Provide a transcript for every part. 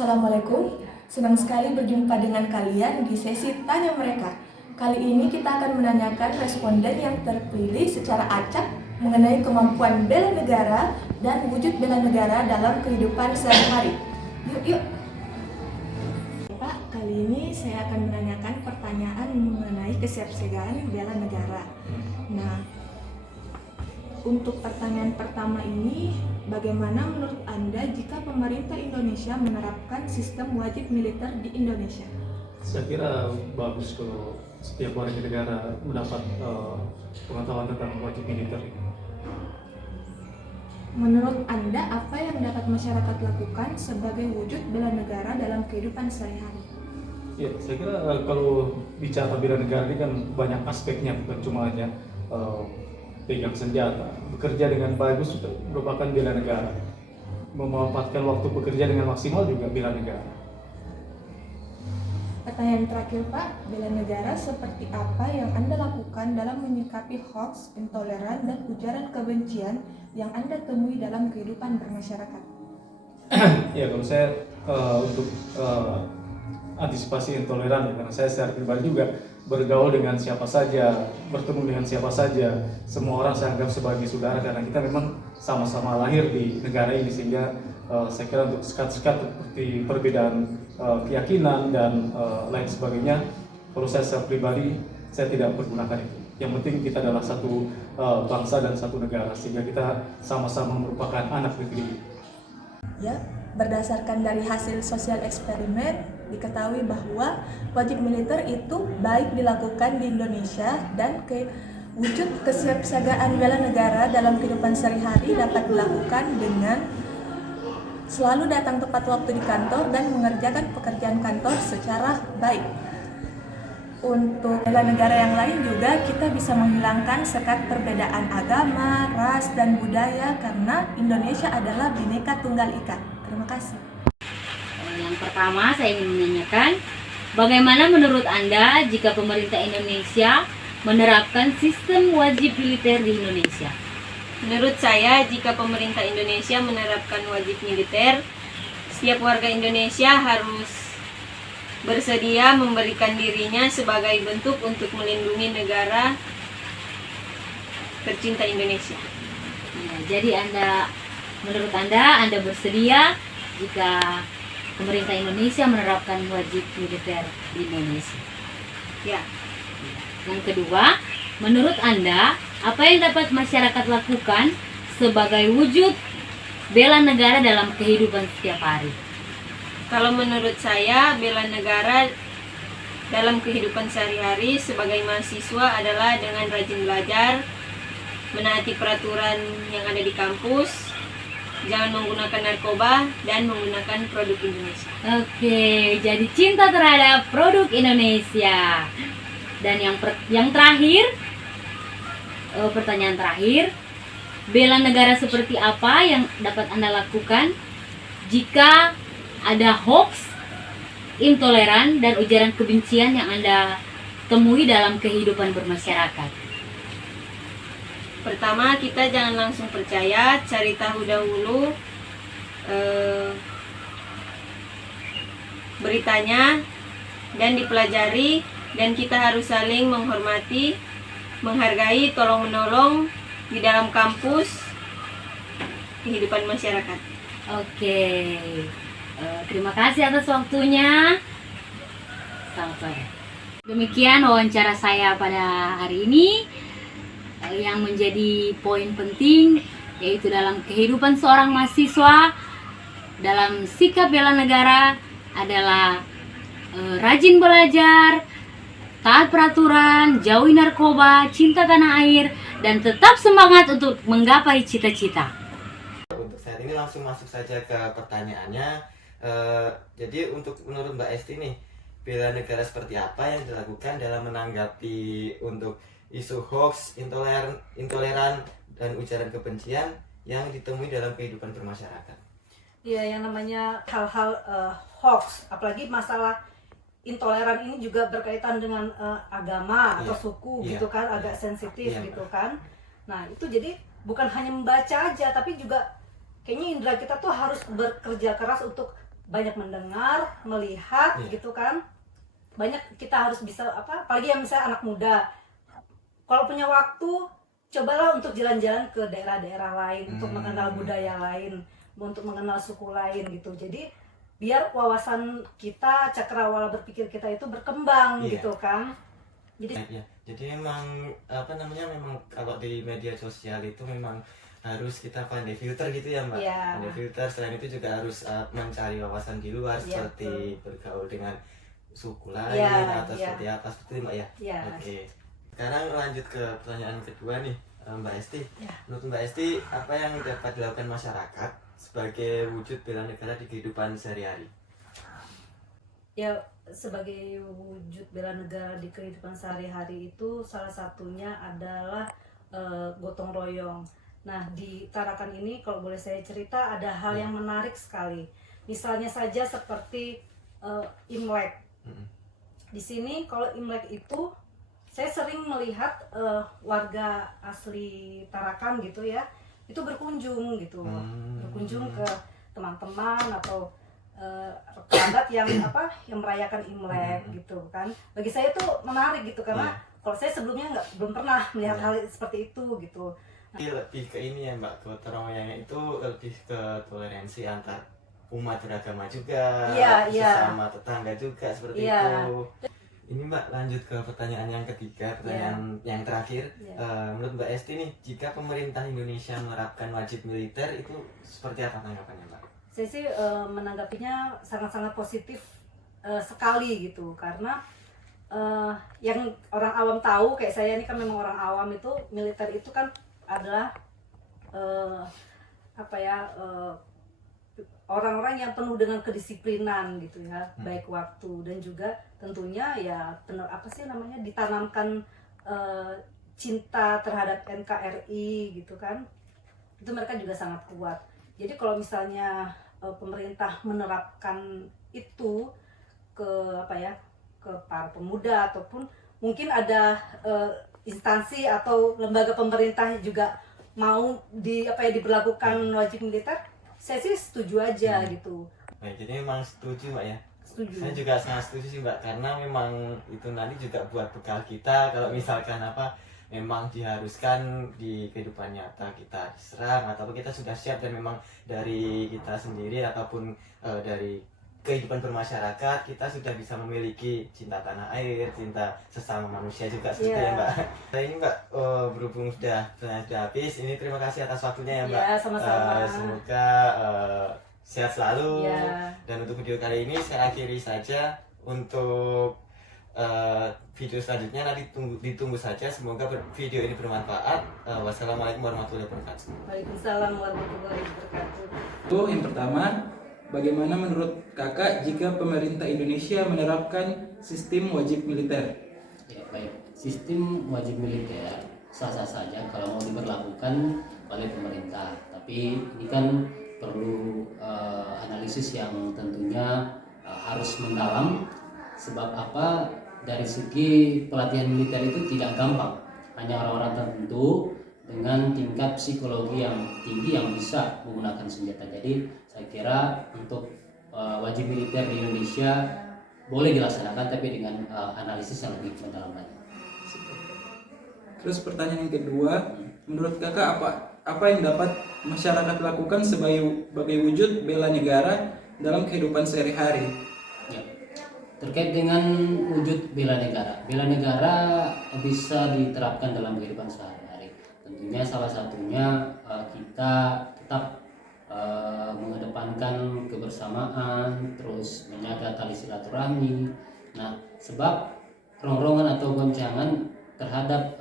Assalamualaikum, senang sekali berjumpa dengan kalian di sesi Tanya Mereka. Kali ini kita akan menanyakan responden yang terpilih secara acak mengenai kemampuan bela negara dan wujud bela negara dalam kehidupan sehari-hari. Yuk. Pak, kali ini saya akan menanyakan pertanyaan mengenai kesiapsiagaan bela negara. Nah, untuk pertanyaan pertama ini, bagaimana menurut Anda jika pemerintah Indonesia menerapkan sistem wajib militer di Indonesia? Saya kira bagus kalau setiap warga negara mendapat pengetahuan tentang wajib militer. Menurut Anda, apa yang dapat masyarakat lakukan sebagai wujud bela negara dalam kehidupan sehari-hari? Ya, saya kira kalau bicara bela negara ini kan banyak aspeknya, bukan cuma hanya pegang senjata. Bekerja dengan bagus merupakan bela negara. Memanfaatkan waktu bekerja dengan maksimal juga bela negara. Pertanyaan terakhir, Pak, bela negara seperti apa yang Anda lakukan dalam menyikapi hoax, intoleran, dan ujaran kebencian yang Anda temui dalam kehidupan bermasyarakat? Ya, kalau saya untuk antisipasi intoleran, ya, karena saya secara pribadi juga bergaul dengan siapa saja, bertemu dengan siapa saja, semua orang saya anggap sebagai saudara karena kita memang sama-sama lahir di negara ini, sehingga saya kira untuk sekat-sekat seperti perbedaan keyakinan dan lain sebagainya, kalau saya secara pribadi saya tidak pergunakan itu. Yang penting kita adalah satu bangsa dan satu negara, sehingga kita sama-sama merupakan anak negeri. Ya, berdasarkan dari hasil sosial eksperimen, diketahui bahwa wajib militer itu baik dilakukan di Indonesia dan wujud kesiapsiagaan bela negara dalam kehidupan sehari-hari dapat dilakukan dengan selalu datang tepat waktu di kantor dan mengerjakan pekerjaan kantor secara baik. Untuk bela negara yang lain juga kita bisa menghilangkan sekat perbedaan agama, ras, dan budaya karena Indonesia adalah Bhinneka Tunggal Ika. Terima kasih. Yang pertama saya ingin menanyakan, bagaimana menurut Anda jika pemerintah Indonesia menerapkan sistem wajib militer di Indonesia? Menurut saya, jika pemerintah Indonesia menerapkan wajib militer, setiap warga Indonesia harus bersedia memberikan dirinya sebagai bentuk untuk melindungi negara tercinta Indonesia. Ya, jadi menurut Anda bersedia jika pemerintah Indonesia menerapkan wajib militer di Indonesia? Ya. Yang kedua, menurut Anda, apa yang dapat masyarakat lakukan sebagai wujud bela negara dalam kehidupan setiap hari? Kalau menurut saya, bela negara dalam kehidupan sehari-hari sebagai mahasiswa adalah dengan rajin belajar, menaati peraturan yang ada di kampus, jangan menggunakan narkoba, dan menggunakan produk Indonesia. Oke, jadi cinta terhadap produk Indonesia. Dan yang terakhir, pertanyaan terakhir, bela negara seperti apa yang dapat Anda lakukan jika ada hoax, intoleran, dan ujaran kebencian yang Anda temui dalam kehidupan bermasyarakat? Pertama, kita jangan langsung percaya, cari tahu dahulu beritanya dan dipelajari, dan kita harus saling menghormati, menghargai, tolong-menolong di dalam kampus kehidupan masyarakat. Oke, terima kasih atas waktunya. Selamat sore. Demikian wawancara saya pada hari ini. Yang menjadi poin penting yaitu dalam kehidupan seorang mahasiswa dalam sikap bela negara adalah rajin belajar, taat peraturan, jauhi narkoba, cinta tanah air, dan tetap semangat untuk menggapai cita-cita. Untuk saat ini langsung masuk saja ke pertanyaannya. Jadi untuk menurut Mbak Esti nih, bela negara seperti apa yang dilakukan dalam menanggapi untuk isu hoax, intoleran, dan ujaran kebencian yang ditemui dalam kehidupan bermasyarakat? Ya, yang namanya hal-hal hoax, apalagi masalah intoleran ini juga berkaitan dengan agama atau suku gitu kan, agak sensitif gitu kan. Nah, itu jadi bukan hanya membaca aja, tapi juga kayaknya indera kita tuh harus bekerja keras untuk banyak mendengar, melihat Iya. gitu kan. Banyak kita harus bisa apalagi yang misalnya anak muda. Kalau punya waktu, cobalah untuk jalan-jalan ke daerah-daerah lain, untuk mengenal budaya lain, untuk mengenal suku lain gitu. Jadi biar wawasan kita, cakrawala berpikir kita itu berkembang Iya. gitu kan. Jadi Ya, jadi memang memang kalau di media sosial itu memang harus kita pandai filter gitu ya Mbak. Iya. Pandai filter, selain itu juga harus mencari wawasan di luar Iya, seperti bergaul dengan suku lain Iya, atau iya. seperti apa seperti itu Mbak ya. Iya. Oke. Sekarang lanjut ke pertanyaan kedua nih, Mbak Esti. Ya. Menurut Mbak Esti, apa yang dapat dilakukan masyarakat sebagai wujud bela negara di kehidupan sehari-hari? ya sebagai wujud bela negara di kehidupan sehari-hari itu salah satunya adalah gotong royong. Nah, di Tarakan ini kalau boleh saya cerita ada hal yang menarik sekali. Misalnya saja seperti Imlek. Di sini kalau Imlek itu saya sering melihat warga asli Tarakan gitu ya, itu berkunjung gitu, berkunjung ke teman-teman atau kerabat yang yang merayakan Imlek gitu kan. Bagi saya itu menarik gitu karena kalau saya sebelumnya belum pernah melihat hal seperti itu gitu. Lebih ke ini ya Mbak, gotong royongnya itu lebih ke toleransi antar umat beragama juga, sesama tetangga juga seperti itu. Ini Mbak, lanjut ke pertanyaan yang ketiga, pertanyaan yang terakhir. Menurut Mbak Esti nih, jika pemerintah Indonesia menerapkan wajib militer itu seperti apa tanggapannya Mbak? Saya sih menanggapinya sangat-sangat positif sekali gitu, karena yang orang awam tahu kayak saya ini kan memang orang awam, itu militer itu kan adalah orang-orang yang penuh dengan kedisiplinan gitu ya, baik waktu dan juga tentunya ya ditanamkan cinta terhadap NKRI gitu kan, itu mereka juga sangat kuat. Jadi kalau misalnya pemerintah menerapkan itu ke ke para pemuda ataupun mungkin ada instansi atau lembaga pemerintah juga mau diberlakukan wajib militer, saya sih setuju aja gitu. Nah, jadi memang setuju Mbak ya. Setuju. Saya juga sangat setuju sih Mbak, karena memang itu nanti juga buat bekal kita kalau misalkan memang diharuskan di kehidupan nyata kita diserang ataupun kita sudah siap dan memang dari kita sendiri ataupun dari kehidupan bermasyarakat kita sudah bisa memiliki cinta tanah air, cinta sesama manusia juga seperti ya Mbak. Nah ini Mbak, berhubung sudah habis, ini terima kasih atas waktunya ya Mbak. Ya, sama-sama. Semoga sehat selalu. Dan untuk video kali ini saya akhiri saja. Untuk video selanjutnya nanti ditunggu saja. Semoga video ini bermanfaat. Wassalamualaikum warahmatullahi wabarakatuh. Waalaikumsalam warahmatullahi wabarakatuh. Itu yang pertama, bagaimana menurut kakak jika pemerintah Indonesia menerapkan sistem wajib militer? Ya, baik. Sistem wajib militer sah-sah saja kalau mau diberlakukan oleh pemerintah. Tapi ini kan perlu analisis yang tentunya harus mendalam. Sebab apa? Dari segi pelatihan militer itu tidak gampang. Hanya orang-orang tertentu dengan tingkat psikologi yang tinggi yang bisa menggunakan senjata. Jadi saya kira untuk wajib militer di Indonesia boleh dilaksanakan, tapi dengan analisis yang lebih mendalam lagi. Terus pertanyaan yang kedua, menurut kakak apa yang dapat masyarakat lakukan sebagai wujud bela negara dalam kehidupan sehari-hari? Ya. Terkait dengan wujud bela negara bisa diterapkan dalam kehidupan sehari-hari. Tentunya salah satunya kita tetap mengedepankan kebersamaan, terus menjaga tali silaturahmi. Nah, sebab rongrongan atau goncangan terhadap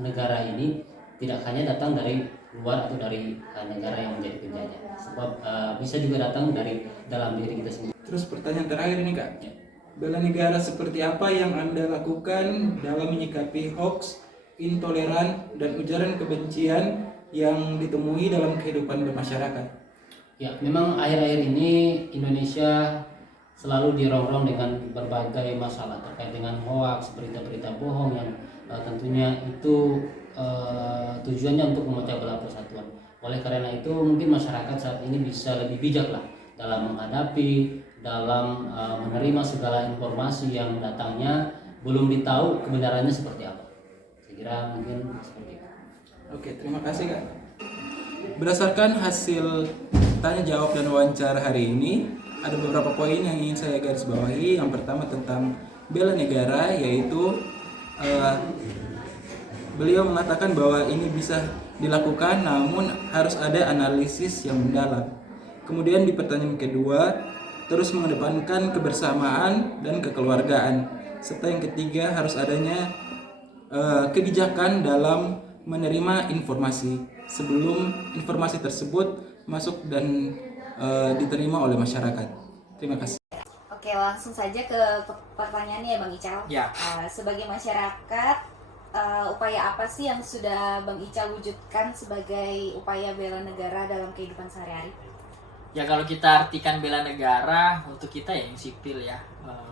negara ini tidak hanya datang dari luar atau dari negara yang menjadi penjajah, sebab bisa juga datang dari dalam diri kita sendiri. Terus pertanyaan terakhir ini kak, bela negara seperti apa yang Anda lakukan dalam menyikapi hoax, intoleran, dan ujaran kebencian yang ditemui dalam kehidupan bermasyarakat? Ya, memang akhir-akhir ini Indonesia selalu dirongrong dengan berbagai masalah terkait dengan hoax, berita-berita bohong yang tentunya itu tujuannya untuk memecah belah persatuan. Oleh karena itu mungkin masyarakat saat ini bisa lebih bijak lah dalam menghadapi, dalam menerima segala informasi yang datangnya belum ditahu kebenarannya seperti apa. Saya kira mungkin seperti itu. Oke, terima kasih Kak. Berdasarkan hasil tanya jawab dan wawancara hari ini, ada beberapa poin yang ingin saya garis bawahi. Yang pertama tentang bela negara, yaitu beliau mengatakan bahwa ini bisa dilakukan namun harus ada analisis yang mendalam. Kemudian di pertanyaan kedua, terus mengedepankan kebersamaan dan kekeluargaan. Serta yang ketiga, harus adanya kebijakan dalam menerima informasi sebelum informasi tersebut masuk dan diterima oleh masyarakat. Terima kasih. Oke, langsung saja ke pertanyaannya ya Bang Ical. Ya. Sebagai masyarakat, upaya apa sih yang sudah Bang Ical wujudkan sebagai upaya bela negara dalam kehidupan sehari-hari? Ya kalau kita artikan bela negara untuk kita ya yang sipil ya,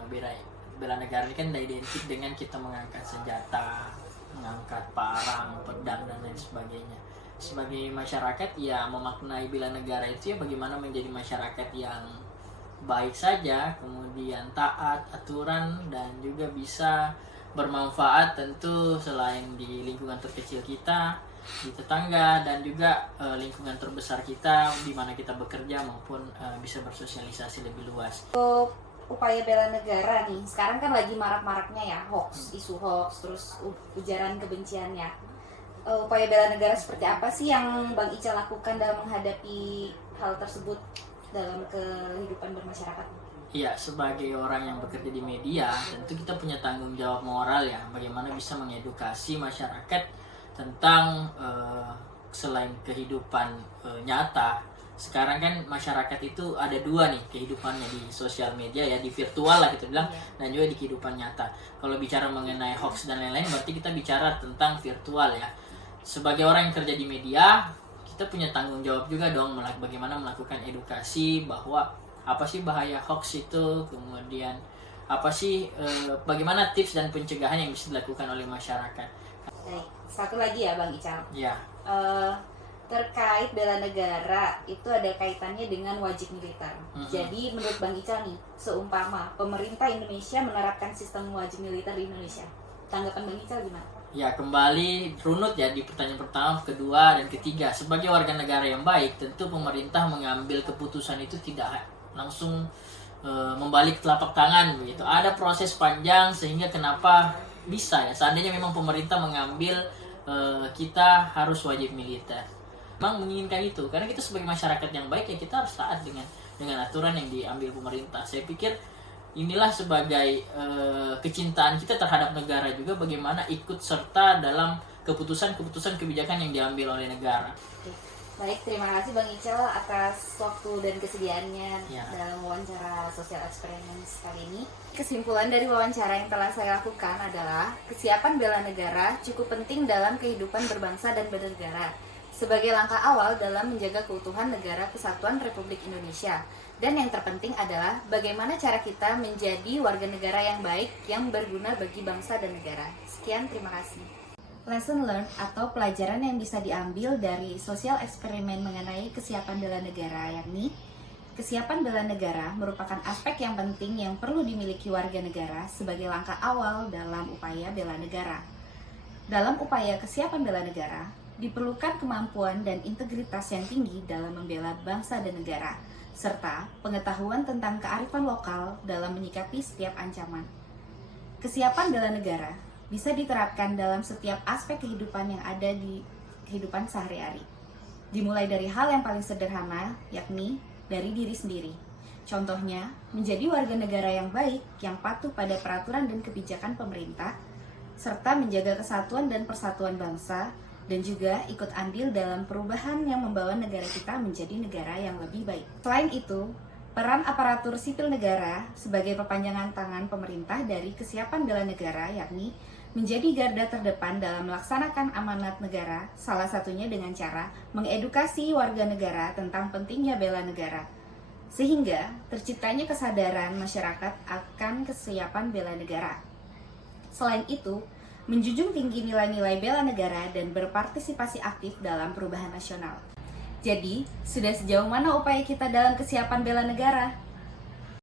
bela negara ini kan identik dengan kita mengangkat senjata, mengangkat parang, pedang dan lain sebagainya. Sebagai masyarakat ya memaknai bela negara itu ya bagaimana menjadi masyarakat yang baik saja, kemudian taat aturan dan juga bisa bermanfaat tentu selain di lingkungan terkecil kita, di tetangga dan juga lingkungan terbesar kita di mana kita bekerja maupun bisa bersosialisasi lebih luas. Untuk upaya bela negara nih, sekarang kan lagi marak-maraknya ya hoax, isu hoax, terus ujaran kebenciannya. Upaya bela negara seperti apa sih yang Bang Ical lakukan dalam menghadapi hal tersebut dalam kehidupan bermasyarakat? Iya, sebagai orang yang bekerja di media, tentu kita punya tanggung jawab moral ya, bagaimana bisa mengedukasi masyarakat tentang selain kehidupan nyata. Sekarang kan masyarakat itu ada dua nih kehidupannya, di sosial media ya, di virtual lah kita bilang, dan juga di kehidupan nyata. Kalau bicara mengenai hoax dan lain-lain, berarti kita bicara tentang virtual ya. Sebagai orang yang kerja di media, kita punya tanggung jawab juga dong bagaimana melakukan edukasi bahwa apa sih bahaya hoax itu, kemudian apa sih bagaimana tips dan pencegahan yang bisa dilakukan oleh masyarakat. Baik, satu lagi ya Bang Ical. Ya. Terkait bela negara itu ada kaitannya dengan wajib militer. Jadi menurut Bang Ical nih, seumpama pemerintah Indonesia menerapkan sistem wajib militer di Indonesia, tanggapan Bang Ical gimana? Ya, kembali runut ya di pertanyaan pertama, kedua, dan ketiga. Sebagai warga negara yang baik, tentu pemerintah mengambil keputusan itu tidak langsung membalik telapak tangan begitu. Ada proses panjang sehingga kenapa bisa ya seandainya memang pemerintah mengambil kita harus wajib militer. Memang menginginkan itu karena kita sebagai masyarakat yang baik ya kita harus taat dengan aturan yang diambil pemerintah. Saya pikir inilah sebagai kecintaan kita terhadap negara juga, bagaimana ikut serta dalam keputusan-keputusan kebijakan yang diambil oleh negara. Baik, terima kasih Bang Ical atas waktu dan kesediaannya ya, dalam wawancara Social Experiments kali ini. Kesimpulan dari wawancara yang telah saya lakukan adalah kesiapan bela negara cukup penting dalam kehidupan berbangsa dan bernegara sebagai langkah awal dalam menjaga keutuhan negara kesatuan Republik Indonesia. Dan yang terpenting adalah bagaimana cara kita menjadi warga negara yang baik yang berguna bagi bangsa dan negara. Sekian, terima kasih. Lesson learned atau pelajaran yang bisa diambil dari sosial eksperimen mengenai kesiapan bela negara, yakni kesiapan bela negara merupakan aspek yang penting yang perlu dimiliki warga negara sebagai langkah awal dalam upaya bela negara. Dalam upaya kesiapan bela negara, diperlukan kemampuan dan integritas yang tinggi dalam membela bangsa dan negara, serta pengetahuan tentang kearifan lokal dalam menyikapi setiap ancaman. Kesiapan bela negara bisa diterapkan dalam setiap aspek kehidupan yang ada di kehidupan sehari-hari. Dimulai dari hal yang paling sederhana, yakni dari diri sendiri. Contohnya, menjadi warga negara yang baik, yang patuh pada peraturan dan kebijakan pemerintah, serta menjaga kesatuan dan persatuan bangsa, dan juga ikut andil dalam perubahan yang membawa negara kita menjadi negara yang lebih baik. Selain itu, peran aparatur sipil negara sebagai perpanjangan tangan pemerintah dari kesiapan bela negara, yakni menjadi garda terdepan dalam melaksanakan amanat negara, salah satunya dengan cara mengedukasi warga negara tentang pentingnya bela negara, sehingga terciptanya kesadaran masyarakat akan kesiapan bela negara. Selain itu, menjunjung tinggi nilai-nilai bela negara dan berpartisipasi aktif dalam perubahan nasional. Jadi, sudah sejauh mana upaya kita dalam kesiapan bela negara?